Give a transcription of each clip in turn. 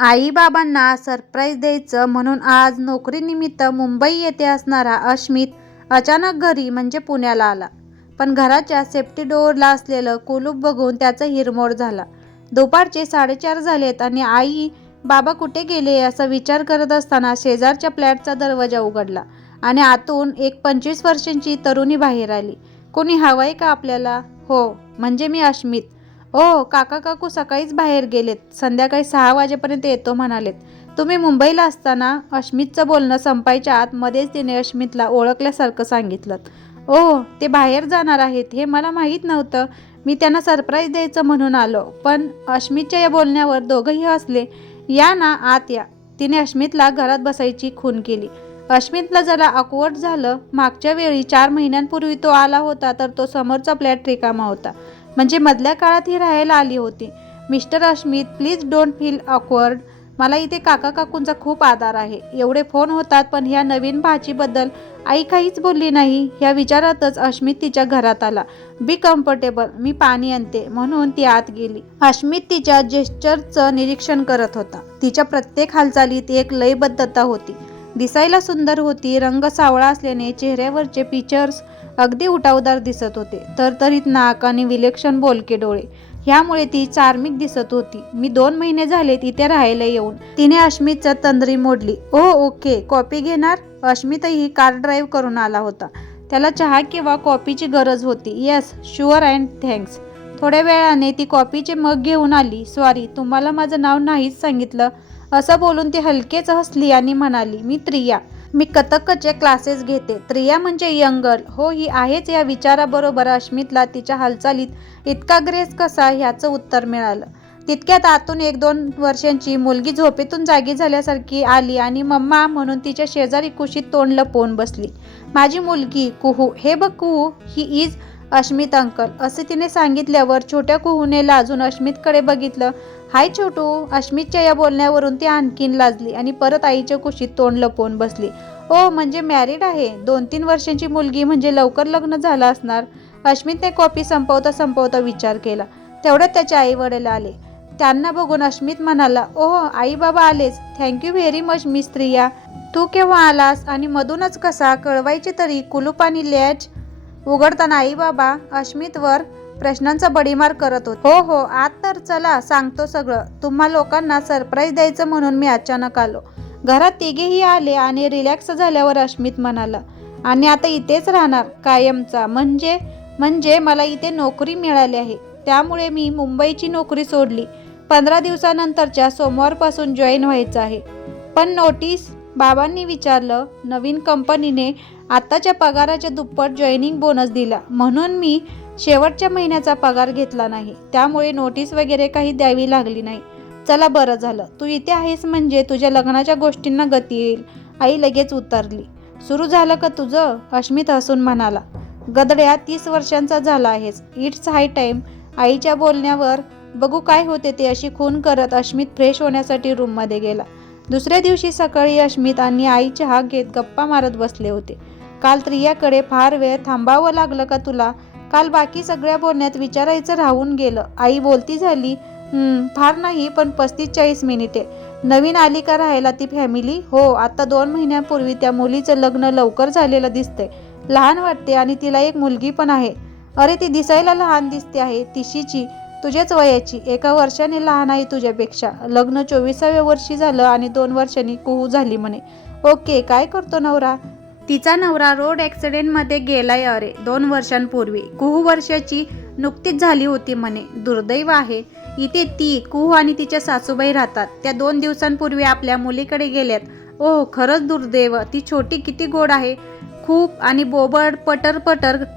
आई-बाबांना सरप्राईज द्यायचं म्हणून आज नोकरीनिमित्त मुंबई येथे असणारा अश्मित अचानक घरी म्हणजे पुण्याला आला. पण घराच्या सेफ्टी डोअरला असलेलं कुलूप बघून त्याचा हिरमोड झाला. दुपारचे 4:30 झालेत आणि आई-बाबा कुठे गेले असा विचार करत असताना शेजारच्या फ्लॅटचा दरवाजा उघडला आणि आतून एक 25 वर्षांची तरुणी बाहेर आली. "कोणी हवंय का आपल्याला?" "हो, म्हणजे मी अश्मित." "ओ, काका-काकू सकाळीच बाहेर गेलेत, संध्याकाळी 6 वाजेपर्यंत येतो म्हणालेत. तुम्ही मुंबईला असताना?" अश्मितचं बोलणं संपायच्या आत मध्येच तिने अश्मितला ओळखल्यासारखं सांगितलं. "ओह, ते बाहेर जाणार आहेत हे मला माहीत नव्हतं. मी त्यांना सरप्राईज द्यायचं म्हणून आलो." पण अश्मितच्या या बोलण्यावर दोघंही हसले. "या ना, आत या." तिने अश्मितला घरात बसायची खूण केली. अश्मितला जरा ऑकवर्ड झालं. मागच्या वेळी 4 महिन्यांपूर्वी तो आला होता तर तो समोरचा फ्लॅट रिकामा होता. म्हणजे मधल्या काळात ही राहायला आली होती. "Mister Ashmit, please don't feel awkward. मला इथे काका-काकूंचा खूप आधार आहे. एवढे फोन होतात पण ह्या नवीन भाचीबद्दल आई काहीच बोलली नाही." ह्या विचारातच अश्मित तिच्या घरात आला. "बी कम्फर्टेबल, मी पाणी आणते." म्हणून ती आत गेली. अश्मित तिच्या जेस्चरचं निरीक्षण करत होता. तिच्या प्रत्येक हालचालीत एक लयबद्धता होती. दिसायला सुंदर होती. रंग सावळा असल्याने चेहऱ्यावरचे फीचर्स अगदी उठावदार दिसत होते. तरतरीत नाक आणि विलक्षण बोलके डोळे ह्यामुळे ती चार्मिक दिसत होती. "मी 2 महिने झालेत इथे राहायला येऊन." तिने अश्मितचं तंद्री मोडली. "ओह, ओके. कॉफी घेणार?" अश्मितही कार ड्राईव्ह करून आला होता. त्याला चहा किंवा कॉफीची गरज होती. "Yes, sure and thanks." थोड्या वेळाने ती कॉफीचे मग घेऊन आली. "सॉरी, तुम्हाला माझं नाव नाहीच सांगितलं." असं बोलून ती हलकेच हसली आणि म्हणाली, "मी प्रिया. मी कथकचे क्लासेस घेते." "प्रिया म्हणजे यंग गर्ल?" "हो, ही आहेच." या विचाराबरोबर अश्मितला तिच्या हालचालीत इतका ग्रेस कसा ह्याचं उत्तर मिळालं. तितक्यात आतून 1-2 वर्षांची मुलगी झोपेतून जागी झाल्यासारखी आली आणि मम्मा म्हणून तिच्या शेजारी कुशीत तोंड लपवून बसली. "माझी मुलगी कुहू. हे बघ कुहू, ही इज अश्मित अंकल." असे तिने सांगितल्यावर छोट्या कुहूने लाजून अश्मितकडे बघितलं. "हाय छोटू." अश्मितच्या या बोलण्यावरून ती आणखीन लाजली आणि परत आईच्या कुशीत तोंड लपवून बसली. "ओ, म्हणजे मॅरिड आहे? 2-3 वर्षांची मुलगी म्हणजे लवकर लग्न झालं असणार." अश्मितने कॉफी संपवता संपवता विचार केला. तेवढ्यात त्याचे आई-वडील आले. त्यांना बघून अश्मित म्हणाला, "ओह, आई-बाबा आलेच. Thank you very much miss Priya. तू केव्हा आलास आणि मधूनच कसा? कळवायचे तरी." कुलूप आणि लॅच उघडताना आई-बाबा अश्मितवर प्रश्नांचा भडीमार करत होते. "हो हो, आत तर चला, सांगतो सगळं. तुम्हा लोकांना सरप्राईज द्यायचं म्हणून मी अचानक आलो." घरात तिघेही आले आणि रिलॅक्स झाल्यावर अश्मित म्हणाला, "आणि आता इथेच राहणार कायमचा?" म्हणजे मला इथे नोकरी मिळाली आहे. त्यामुळे मी मुंबईची नोकरी सोडली. 15 दिवसानंतरच्या सोमवारपासून जॉईन व्हायचं आहे." "पण नोटीस?" बाबांनी विचारलं. "नवीन कंपनीने आत्ताच्या पगाराच्या दुप्पट जॉईनिंग बोनस दिला म्हणून मी शेवटच्या महिन्याचा पगार घेतला नाही. त्यामुळे नोटीस वगैरे काही द्यावी लागली नाही." "चला, बरं झालं. तू इथे आहेस म्हणजे तुझ्या लग्नाच्या गोष्टींना गती येईल." आई लगेच उतरली. "सुरू झालं का तुझं?" अश्मित हसून म्हणाला. "गधड्या, 30 वर्षांचा झाला आहेस. It's high time." आईच्या बोलण्यावर बघू काय होते ते अशी खूण करत अश्मित फ्रेश होण्यासाठी रूममध्ये गेला. दुसऱ्या दिवशी सकाळी अश्मित आणि आई चहा घेत गप्पा मारत बसले होते. "काल प्रियाकडे फार वेळ थांबावं लागलं का तुला?" "काल बाकी सगळ्या बोलण्यात विचारायचं राहून गेलं." आई बोलती झाली. फार नाही, पण 35-40 मिनिटे." "नवीन आली का राहायला ती फॅमिली?" "हो, आता 2 महिन्यांपूर्वी त्या मुलीचं लग्न लवकर झालेलं दिसतंय. लहान वाटते आणि तिला एक मुलगी पण आहे." "अरे, ती दिसायला लहान दिसते आहे. तिशीची तुझ्याच वयाची. 1 वर्षाने लहान आहे तुझ्यापेक्षा. लग्न 24व्या वर्षी झालं आणि 2 वर्षांनी कुहू झाली म्हणे." "ओके. काय करतो नवरा?" "तिचा नवरा रोड ॲक्सिडेंटमध्ये गेलाय. अरे, 2 वर्षांपूर्वी. कुहू वर्षाची नुकतीच झाली होती म्हणे." "दुर्दैव आहे. इथे ती, कुहू आणि तिच्या सासूबाई राहतात. त्या 2 दिवसांपूर्वी आपल्या मुलीकडे गेल्यात." "ओह, खरंच दुर्दैव. ती छोटी किती गोड आहे. खूप, आणि बोबड पटर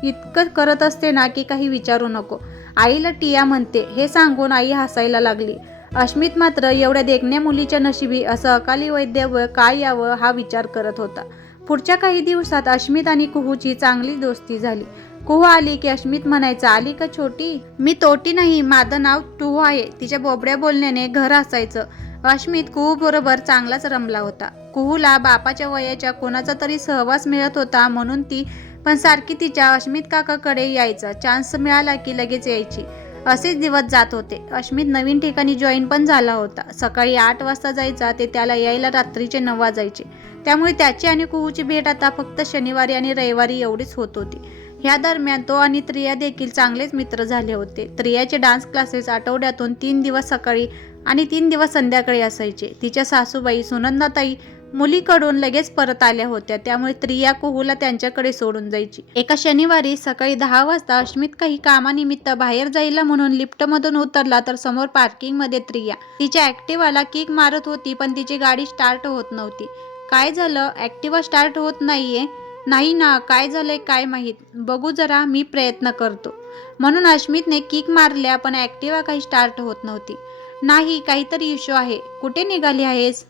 इतकं करत असते ना की काही विचारू नको." "आईला टिया म्हणते." हे सांगून आई हसायला लागली. अश्मित मात्र एवढ्या देखण्या मुलीच्या नशिबी असं अकाली वैधव्य काय यावं हा विचार करत होता. पुढच्या काही दिवसात अश्मित आणि कुहूची चांगली दोस्ती झाली. कुहू आली की अश्मित म्हणायचा, "आली का छोटी?" "मी तोटी नाही, माझं नाव टुहू आहे." तिच्या बोबड्या बोलण्याने घर हसायचं. अश्मित कुहू बरोबर चांगलाच रमला होता. कुहूला बापाच्या वयाच्या कोणाचा तरी सहवास मिळत होता म्हणून ती पण सारखी तिच्या अश्मित काकाकडे यायचा. चान्स मिळाला की लगेच यायची. असेच दिवस जात होते. अश्मित नवीन ठिकाणी जॉईन पण झाला होता. सकाळी 8 वाजता जायचा ते त्याला यायला रात्रीचे 9 वाजायचे. त्यामुळे त्याची आणि कुहूची भेट आता फक्त शनिवारी आणि रविवारी एवढीच होत होती. ह्या दरम्यान तो आणि त्रिया देखील चांगलेच मित्र झाले होते. त्रियाचे डान्स क्लासेस आठवड्यातून 3 दिवस सकाळी आणि 3 दिवस संध्याकाळी असायचे. तिच्या सासूबाई सुनंदाताई मुलीकडून लगेच परत आल्या होत्या, त्यामुळे त्रिया कुहूला त्यांच्याकडे सोडून जायची. एका शनिवारी सकाळी 10 वाजता अश्मित काही कामानिमित्त बाहेर जायला म्हणून लिफ्टमधून उतरला तर समोर पार्किंगमध्ये त्रिया तिच्या ॲक्टिवाला किक मारत होती, पण तिची गाडी स्टार्ट होत नव्हती. काय झालं? ॲक्टिवा स्टार्ट होत नाहीये? नाही ना, काय झालंय काय माहीत, बघू जरा, मी प्रयत्न करतो म्हणून अश्मितने किक मारल्या, पण ॲक्टिवा काही स्टार्ट होत नव्हती. नाही, काहीतरी इश्यू आहे. कुठे निघाली आहेस?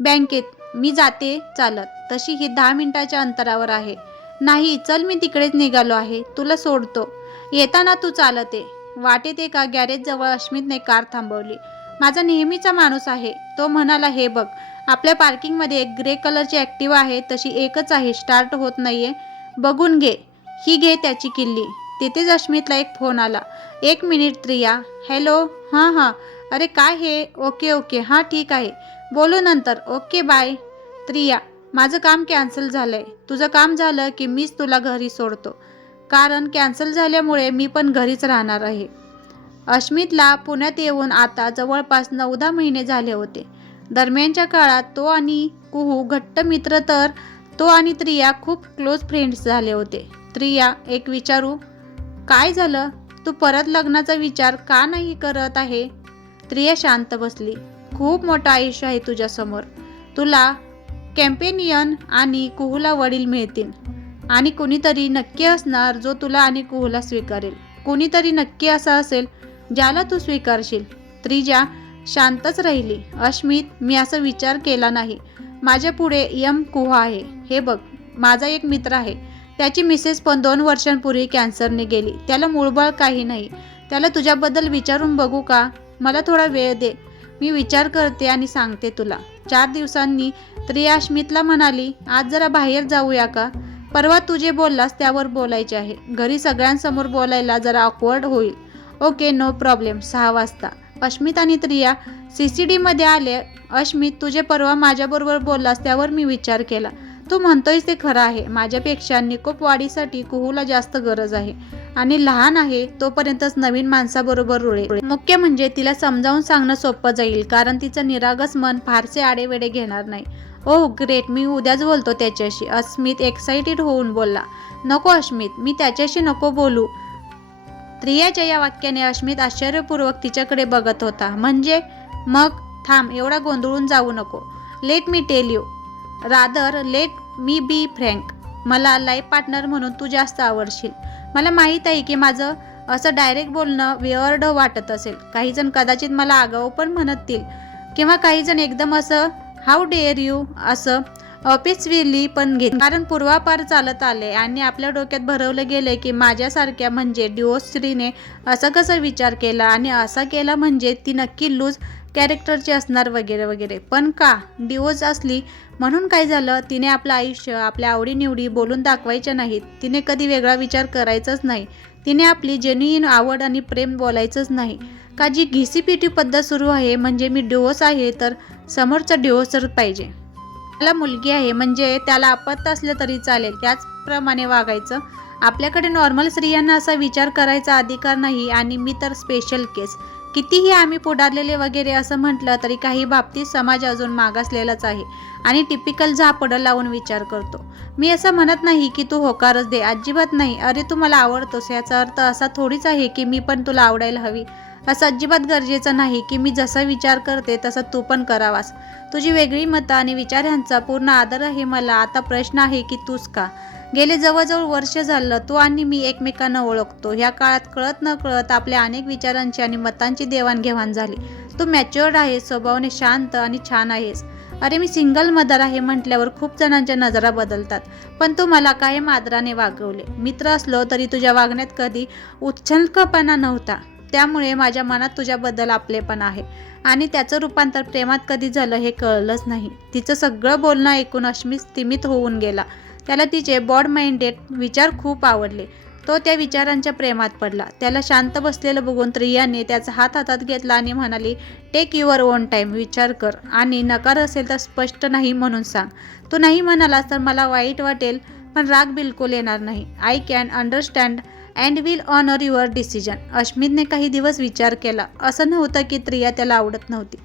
बँकेत. मी जाते चालत, तशी ही 10 मिनिटाच्या अंतरावर आहे. नाही, चल मी तिकडेच निघालो आहे, तुला सोडतो. येताना तू चालत ये. वाटेत एका गॅरेजजवळ अश्मितने कार थांबवली. माझा नेहमीचा माणूस आहे, तो म्हणाला. हे बघ, आपल्या पार्किंगमध्ये एक ग्रे कलरची ॲक्टिवा आहे, तशी एकच आहे, स्टार्ट होत नाहीये, बघून घे. ही घे त्याची किल्ली. तिथेच अश्मितला एक फोन आला. 1 मिनिट त्रिया. हॅलो. हां, अरे काय हे? ओके, हां ठीक आहे, बोलू नंतर. Okay bye. त्रिया, माझं काम कॅन्सल झालंय. तुझं काम झालं की मीच तुला घरी सोडतो, कारण कॅन्सल झाल्यामुळे मी पण घरीच राहणार आहे. अश्मितला पुण्यात येऊन आता जवळपास 9-10 महिने झाले होते. दरम्यानच्या काळात तो आणि कुहू घट्ट मित्र, तर तो आणि त्रिया खूप क्लोज फ्रेंड्स झाले होते. त्रिया, एक विचारू? काय झालं? तू परत लग्नाचा विचार का नाही करत आहे? त्रिया शांत बसली. खूप मोठं आयुष्य आहे तुझ्यासमोर. तुला कॅम्पेनियन आणि कुहूला वडील मिळतील, आणि कुणीतरी नक्की असणार जो तुला आणि कुहूला स्वीकारेल. कुणीतरी नक्की असा असेल ज्याला तू स्वीकारशील. त्रिजा शांतच राहिली. अश्मित, मी असा विचार केला नाही. माझ्या पुढे कुहू आहे. हे बघ, माझा एक मित्र आहे, त्याची मिसेस पण 2 वर्षांपूर्वी कॅन्सरने गेली. त्याला मूळबळ काही नाही. त्याला तुझ्याबद्दल विचारून बघू का? मला थोडा वेळ दे, मी विचार करते आणि सांगते तुला. 4 दिवसांनी त्रिया अश्मितला म्हणाली. आज जरा बाहेर जाऊया का? परवा तू जे बोललास त्यावर बोलायचे आहे. घरी सगळ्यांसमोर बोलायला जरा ऑकवर्ड होईल. Okay, no problem. 6 वाजता. अश्मित आणि त्रिया CCD मध्ये आले. अश्मित, तुझे परवा माझ्याबरोबर बोललास त्यावर मी विचार केला. तू म्हणतोयस ते खरं आहे. माझ्यापेक्षा निकोप वाढीसाठी कुहूला जास्त गरज आहे, आणि लहान आहे तोपर्यंतच नवीन माणसाबरोबर रुळेल. मुख्य म्हणजे तिला समजावून सांगणं सोपं जाईल, कारण तिचं निरागस मन फारसे आडेवेडे घेणार नाही. ओह ग्रेट, मी उद्याच बोलतो त्याच्याशी. अश्मित एक्साइटेड होऊन बोलला. नको अश्मित, मी त्याच्याशी नको बोलू. त्रियाच्या या वाक्याने अश्मित आश्चर्यपूर्वक तिच्याकडे बघत होता. म्हणजे? मग थांब, एवढा गोंधळून जाऊ नको. Let me tell you, rather let me be frank. मला लाईफ पार्टनर म्हणून तू जास्त आवडशील. मला माहीत आहे की माझं असं डायरेक्ट बोलणं विअर्ड वाटत असेल. काहीजण कदाचित मला आगाऊ पण म्हणतील, किंवा काहीजण एकदम असं हाऊ डेअर यू असं ऑफिसविली पण घेत, कारण पूर्वापार चालत आले आणि आपल्या डोक्यात भरवलं गेलं की माझ्यासारख्या म्हणजे डिवोर्स स्त्रीने असा कसा विचार केला, आणि असा केला म्हणजे ती नक्की लूज कॅरेक्टरची असणार वगैरे वगैरे. पण का? डिवोर्स असली म्हणून काय झालं? तिने आपलं आयुष्य, आपल्या आवडीनिवडी बोलून दाखवायच्या नाहीत. तिने कधी वेगळा विचार करायचाच नाही. तिने आपली जेन्युइन आवड आणि प्रेम बोलायचंच नाही. का जी घिसीपिटी पद्धत सुरू आहे, म्हणजे मी डिवोर्स आहे तर समोरचा डिवोर्सर पाहिजे. त्याला मुलगी आहे म्हणजे त्याला अपत्य असलं तरी चालेल, त्याचप्रमाणे वागायचं. आपल्याकडे नॉर्मल स्त्रियांना असा विचार करायचा अधिकार नाही, आणि मी तर स्पेशल केस. कितीही आम्ही पुढारलेले वगैरे असं म्हटलं तरी काही बाबतीत समाज अजून मागासलेलाच आहे, आणि टिपिकल झापडं लावून विचार करतो. मी असं म्हणत नाही की तू होकारच दे, अजिबात नाही. अरे तू मला आवडतोस याचा अर्थ असा थोडीच आहे की मी पण तुला आवडायला हवी. असं अजिबात गरजेचं नाही की मी जसा विचार करते तसा तू पण करावास. तुझी वेगळी मतं आणि विचार यांचा पूर्ण आदर आहे मला. आता प्रश्न आहे की तूच का? गेले जवळजवळ वर्ष झालं तू आणि मी एकमेकांना ओळखतो. ह्या काळात कळत न कळत आपल्या अनेक विचारांची आणि मतांची देवाणघेवाण झाली. तू मॅच्युअर्ड आहेस, स्वभावाने शांत आणि छान आहेस. अरे मी सिंगल मदर आहे म्हटल्यावर खूप जणांच्या नजरा बदलतात, पण तू मला कायम आदराने वागवले. मित्र असलो तरी तुझ्या वागण्यात कधी उच्छृंखलपणा नव्हता. त्यामुळे माझ्या मनात तुझ्याबद्दल आपलेपण आहे, आणि त्याचं रूपांतर प्रेमात कधी झालं हे कळलंच नाही. तिचं सगळं बोलणं ऐकून अश्मित स्तिमित होऊन गेला. त्याला तिचे ब्रॉड माइंडेड विचार खूप आवडले. तो त्या विचारांच्या प्रेमात पडला. त्याला शांत बसलेलं बघून त्रियाने त्याचा हात हातात घेतला आणि म्हणाली, टेक युअर ओन टाईम, विचार कर आणि नकार असेल तर स्पष्ट नाही म्हणून सांग. तू नाही म्हणालास तर मला वाईट वाटेल, पण राग बिलकुल येणार नाही. I can understand and will honour your decision. अश्मितने काही दिवस विचार केला. असं नव्हतं की त्रिया त्याला आवडत नव्हती.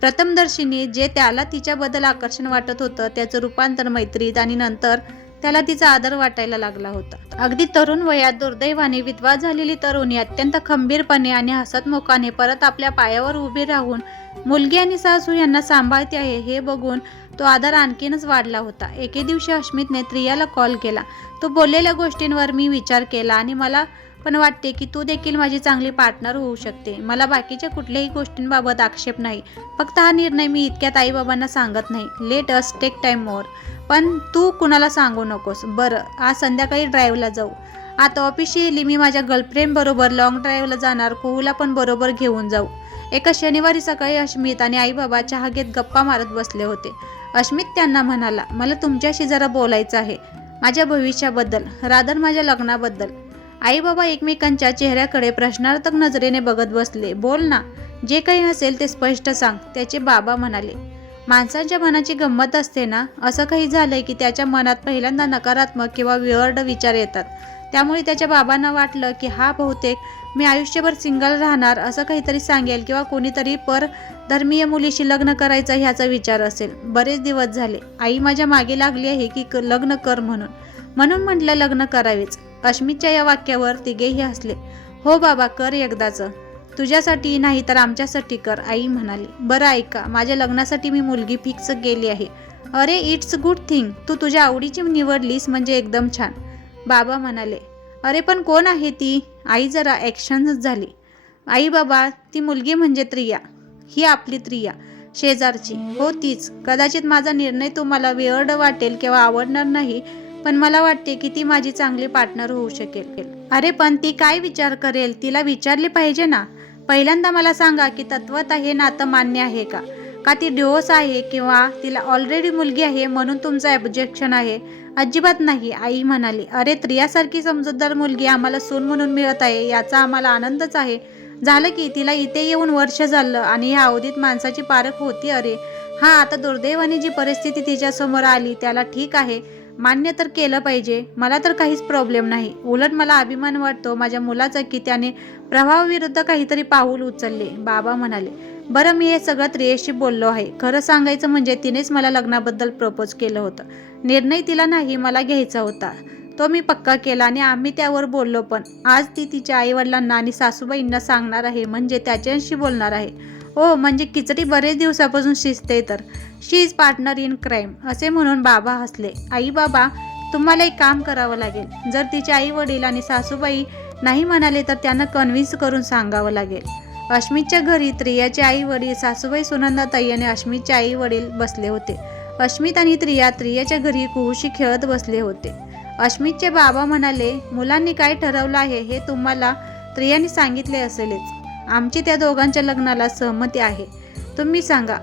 प्रथमदर्शनी जे त्याला तिच्याबद्दल आकर्षण वाटत होतं त्याचं रूपांतर मैत्रीत आणि नंतर त्याला तिचा आदर वाटायला लागला होता. अगदी तरुण वयात दुर्दैवाने विधवा झालेली तरुणी अत्यंत खंबीरपणे आणि हसतमुखाने परत आपल्या पायावर उभी राहून मुलगी आणि सासू यांना सांभाळते आहे हे बघून तो आदर आणखीनच वाढला होता. एके दिवशी अश्मितने त्रियाला कॉल केला. तू बोललेल्या गोष्टींवर मी विचार केला आणि मला पण वाटते की तू देखील माझी चांगली पार्टनर होऊ शकते. मला बाकीच्या कुठल्याही गोष्टींबाबत आक्षेप नाही. फक्त हा निर्णय मी इतक्यात आईबाबांना सांगत नाही. Let us take time more. पण तू कुणाला सांगू नकोस. बरं, आज संध्याकाळी ड्राईव्हला जाऊ. आता ऑफिशियली मी माझ्या गर्लफ्रेंड बरोबर लॉंग ड्राईव्हला जाणार. कुहूला पण बरोबर घेऊन जाऊ. एका शनिवारी सकाळी अश्मित आणि आईबाबा चहा घेत गप्पा मारत बसले होते. अश्मित त्यांना म्हणाला, मला तुमच्याशी जरा बोलायचं आहे. माझ्या भविष्याबद्दल, रादर माझ्या लग्नाबद्दल. आईबाबा एकमेकांच्या चेहऱ्याकडे प्रश्नार्थक नजरेने बघत बसले. बोल ना, जे काही असेल ते स्पष्ट सांग, त्याचे बाबा म्हणाले. माणसांच्या मनाची गंमत असते ना. असं काही झालंय की त्याच्या मनात पहिल्यांदा नकारात्मक किंवा विवर्ड विचार येतात. त्यामुळे त्याच्या बाबांना वाटलं की हा बहुतेक मी आयुष्यभर सिंगल राहणार असं काहीतरी सांगेल किंवा कोणीतरी परधर्मीय मुलीशी लग्न करायचं ह्याचा विचार असेल. बरेच दिवस झाले आई माझ्या मागे लागली आहे की लग्न कर म्हणून म्हटलं लग्न करावेच. अश्मितच्या या वाक्यावर तिघेही हसले. हो बाबा, कर एकदाचं. तुझ्यासाठी नाही तर आमच्यासाठी कर, आई म्हणाली. बरं ऐका, माझ्या लग्नासाठी मी मुलगी फिक्स केली आहे. अरे, इट्स गुड थिंग. तू तुझ्या आवडीची निवडलीस म्हणजे एकदम छान, बाबा म्हणाले. अरे पण कोण आहे ती? आई जरा ॲक्शनच झाली. आई बाबा, ती मुलगी म्हणजे त्रिया. ही आपली त्रिया, शेजारची. हो तीच. कदाचित माझा निर्णय तुम्हाला विअर्ड वाटेल किंवा आवडणार नाही, पण मला वाटते की ती माझी चांगली पार्टनर होऊ शकेल. अरे पण ती काय विचार करेल? तिला विचारले पाहिजे ना. पहिल्यांदा मला सांगा की तत्वत हे नातं मान्य आहे का? का ती डिवोर्स आहे किंवा तिला ऑलरेडी मुलगी आहे म्हणून तुमचं ऑब्जेक्शन आहे? अजिबात नाही, आई म्हणाली. अरे, त्रियासारखी समजूतदार मुलगी आम्हाला सून म्हणून मिळत आहे याचा आम्हाला आनंदच आहे. झालं की तिला इथे येऊन वर्ष झालं आणि ह्या अवधीत माणसाची पारख होती. अरे हा, आता दुर्दैवाने जी परिस्थिती तिच्यासमोर आली त्याला ठीक आहे, मान्य तर केलं पाहिजे. मला तर काहीच प्रॉब्लेम नाही. उलट मला अभिमान वाटतो माझ्या मुलाचा की त्याने प्रभावाविरुद्ध काहीतरी पाऊल उचलले, बाबा म्हणाले. बरं, मी हे सगळं त्रियेशी बोललो आहे. खरं सांगायचं म्हणजे तिनेच मला लग्नाबद्दल प्रपोज केलं होतं. निर्णय तिला नाही, मला घ्यायचा होता. तो मी पक्का केला आणि आम्ही त्यावर बोललो पण. आज ती तिच्या आईवडिलांना आणि सासूबाईंना सांगणार आहे, म्हणजे त्याच्याशी बोलणार आहे. ओ, म्हणजे खिचडी बरेच दिवसापासून शिजते तर. शी इज पार्टनर इन क्राईम, असे म्हणून बाबा हसले. आई बाबा, तुम्हाला एक काम करावं लागेल. जर तिचे आई वडील आणि सासूबाई नाही म्हणाले तर त्यांना कन्व्हिन्स करून सांगावं लागेल. अश्मितच्या घरी त्रियाचे आई वडील, सासूबाई सुनंदाताई आणि अश्मितचे आई वडील बसले होते. अश्मित आणि त्रियाच्या घरी कुहूशी खेळत बसले होते. अश्मितचे बाबा म्हणाले, मुलांनी काय ठरवलं आहे हे तुम्हाला त्रियाने सांगितले असेलच. आमची त्या दोघांच्या लग्नाला सहमती आहे. तुम्ही सांगा.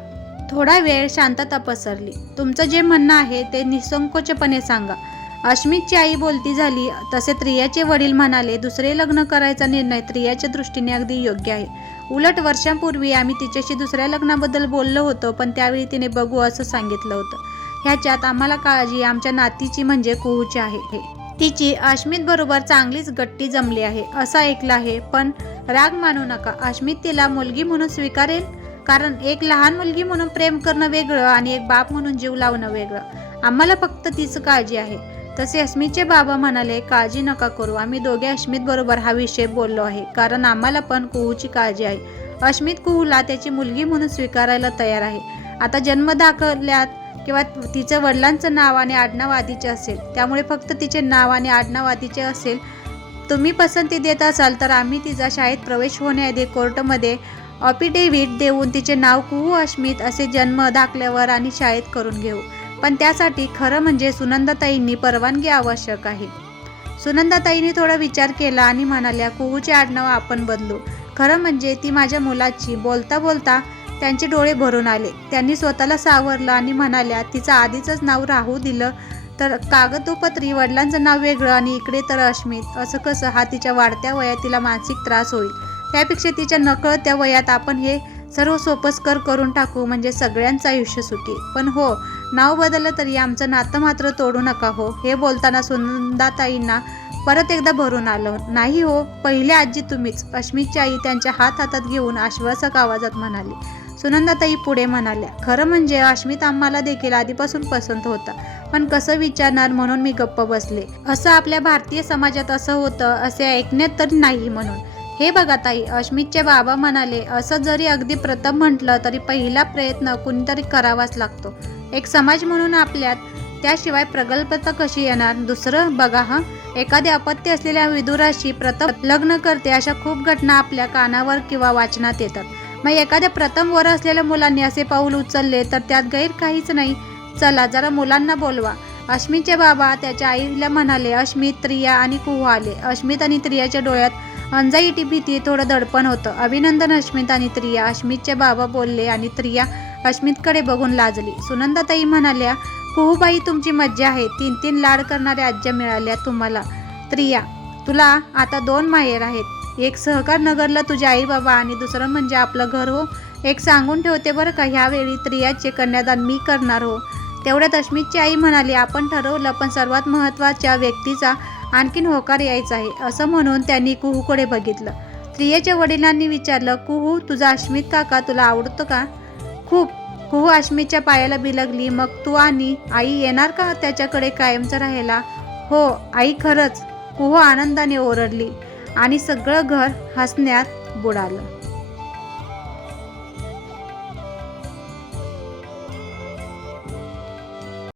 थोडा वेळ शांतता पसरली. तुमचं जे म्हणणं आहे ते निसंकोचपणे सांगा. अश्मितची आई बोलती झाली तसे त्रियाचे वडील म्हणाले, दुसरे लग्न करायचा निर्णय त्रियाच्या दृष्टीने अगदी योग्य आहे. उलट वर्षांपूर्वी आम्ही तिच्याशी दुसऱ्या लग्नाबद्दल बोललो होतो, पण त्यावेळी तिने बघू असं सांगितलं होतं. ह्याच्यात आम्हाला काळजी आमच्या नातीची म्हणजे कुहूची आहे. तिची अश्मित बरोबर चांगलीच गट्टी जमली आहे असं ऐकलं आहे. पण राग मानू नका, अश्मित तिला मुलगी म्हणून स्वीकारेल. कारण एक लहान मुलगी म्हणून प्रेम करणं वेगळं आणि एक बाप म्हणून जीव लावणं वेगळं. आम्हाला फक्त तिचं काळजी आहे. तसे अश्मितचे बाबा म्हणाले, काळजी नका करू. आम्ही दोघे अश्मित बरोबर हा विषय बोललो आहे, कारण आम्हाला पण कुहूची काळजी आहे. अश्मित कुहूला त्याची मुलगी म्हणून स्वीकारायला तयार आहे. आता जन्म दाखल्यात किंवा तिचं वडिलांचं नाव आणि आडनाव आधीचे असेल, त्यामुळे फक्त तिचे नाव आणि आडनाव आधीचे असेल. तुम्ही पसंती देत असाल तर आम्ही तिचा शाळेत प्रवेश होण्याआधी कोर्टमध्ये ऑफिडेव्हिट देऊन तिचे नाव कुहू अश्मित असे जन्म दाखल्यावर आणि शाळेत करून घेऊ. पण त्यासाठी खरं म्हणजे सुनंदाताईंनी परवानगी आवश्यक आहे. सुनंदाताईंनी थोडा विचार केला आणि म्हणाल्या, कुहूचे आडनाव आपण बदलू. खरं म्हणजे ती माझ्या मुलाची. बोलता बोलता त्यांचे डोळे भरून आले. त्यांनी स्वतःला सावरलं आणि म्हणाल्या, तिचं आधीचंच नाव राहू दिलं तर कागदोपत्री वडिलांचं नाव वेगळं आणि इकडे तर अश्मित. असं कसं? हा तिच्या वाढत्या वयात तिला मानसिक त्रास होईल. त्यापेक्षा तिच्या नकळत्या वयात आपण हे सर्व सोपस्कर करून टाकू, म्हणजे सगळ्यांचं आयुष्य सुखी. पण हो, नाव बदललं तरी आमचं नातं मात्र तोडू नका हो. हे बोलताना सुनंदाताईंना परत एकदा भरून आलं. नाही हो, पहिले आजी तुम्हीच, अश्मितची आई त्यांच्या हातात घेऊन आश्वासक आवाजात म्हणाली. सुनंदाताई पुढे म्हणाल्या, खरं म्हणजे अश्मित आम्हाला देखील आधीपासून पसंत होता, पण कसं विचारणार म्हणून मी गप्प बसले. असं आपल्या भारतीय समाजात असं होतं असे ऐकण्यात तर नाही म्हणून. हे बघा ताई, अश्मितचे बाबा म्हणाले, असं जरी अगदी प्रथम म्हटलं तरी पहिला प्रयत्न कुणीतरी करावाच लागतो. एक समाज म्हणून आपल्यात, त्याशिवाय प्रगल्भता कशी येणार? दुसरं बघा हं, एखादे अपत्य असलेल्या विदुराशी प्रथम लग्न करते अशा खूप घटना आपल्या कानावर किंवा वाचनात येतात. मग एखाद्या प्रथम वर असलेल्या मुलांनी असे पाऊल उचलले तर त्यात गैर काहीच नाही. चला जरा मुलांना बोलवा. अश्मितचे बाबा त्याच्या आईला म्हणाले. अश्मित, त्रिया आणि कुहू आले. अश्मित आणि त्रियाच्या डोळ्यात अंजाईटी, भीती, थोडं दडपण होतं. अभिनंदन अश्मित आणि त्रिया, अश्मितचे बाबा बोलले आणि त्रिया अश्मितकडे बघून लाजली. सुनंदाताई म्हणाल्या, कुहूबाई तुमची मज्जा आहे. 3 लाड करणाऱ्या आज्या मिळाल्या तुम्हाला. त्रिया, तुला आता 2 माहेर आहेत. एक सहकार नगरला तुझे आई बाबा आणि दुसरं म्हणजे आपलं घर हो. एक सांगून ठेवते बरं का, ह्यावेळी त्रियाचे कन्यादान मी करणार हो. तेवढ्यात अश्मितची आई म्हणाली, आपण ठरवलं, पण सर्वात महत्त्वाच्या व्यक्तीचा आणखीन होकार यायचा आहे. असं म्हणून त्यांनी कुहूकडे बघितलं. त्रियाच्या वडिलांनी विचारलं, कुहू, तुझा अश्मित काका तुला आवडतो का? खूप. कुहू अश्मितच्या पायाला बिलगली. मग तू आणि आई येणार का त्याच्याकडे कायमचं राहायला? हो आई, खरंच, कुहू आनंदाने ओरडली आणि सगळं घर हसण्यात बुडालं.